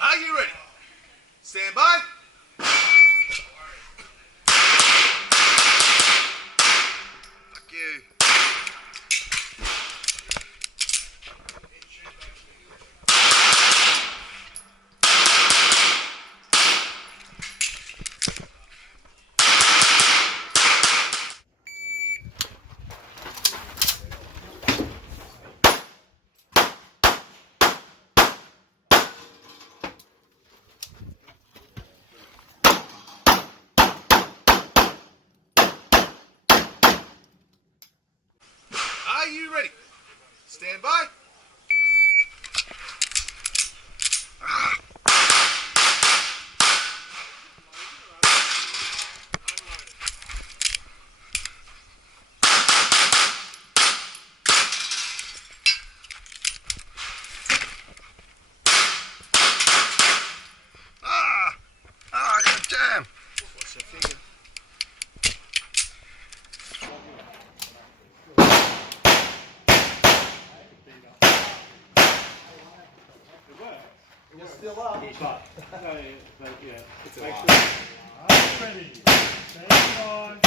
Are you ready? Stand by. Fuck you. Are you ready? Stand by. I got a jam. What's your figure? You're still up. But yeah, It's make a sure. lot. I'm ready. Stand on.